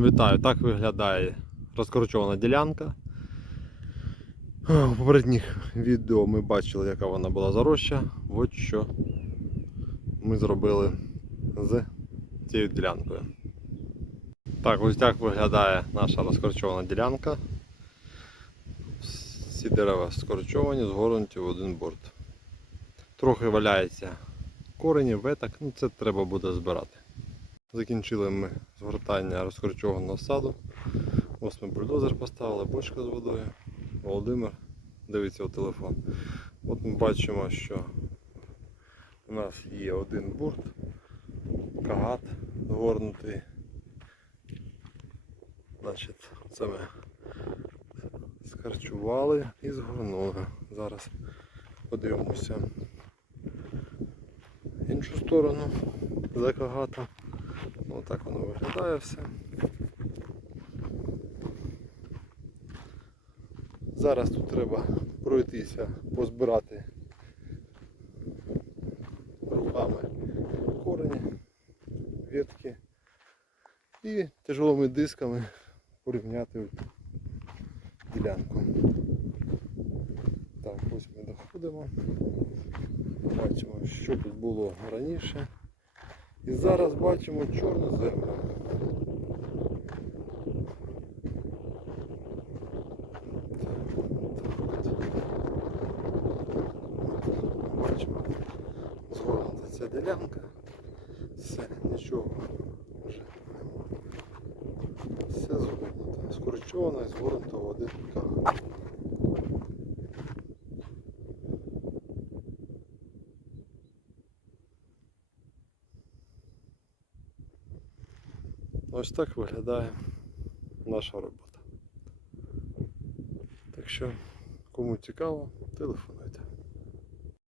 Вітаю, так виглядає розкорчована ділянка. У попередніх відео ми бачили, яка вона була зароща. От що ми зробили з цією ділянкою. Так, ось так виглядає наша розкорчована ділянка. Всі дерева скорчовані, згорнуті в один борт. Трохи валяється корені, веток, ну це треба буде збирати. Закінчили ми згортання розкорчованого саду. Ось ми бульдозер поставили, бочка з водою. Володимир дивиться у телефон. От ми бачимо, що у нас є один бурт, кагат згорнутий. Значить, це ми скарчували і згорнули. Зараз подивимося іншу сторону за кагатом. Ну так воно виглядає все. Зараз тут треба пройтися, позбирати руками корені, ветки і тяжелими дисками порівняти ділянку. Так, ось ми доходимо. Бачимо, що тут було раніше. І зараз бачимо чорну землю. Бачимо, згорнута ця ділянка. Все, нічого вже нема. Все згорнуто. Скорчовано і згорнуто в один ках. Ось так виглядає наша робота. Так що, кому цікаво, телефонуйте.